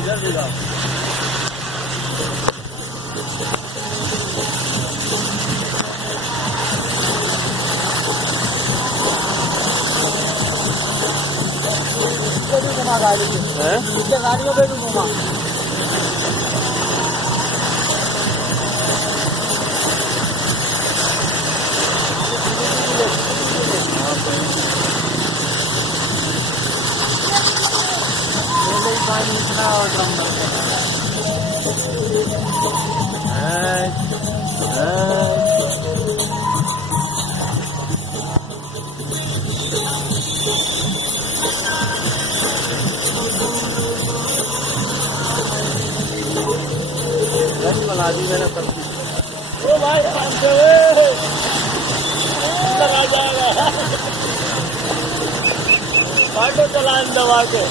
इधर भी जाओ। गाड़ी है गाड़ियों पे घुमा पानी इतना और ड्रम बना दी मैंने सब चीज। ओ भाई लगा जाएगा पाटे चलान दबा के।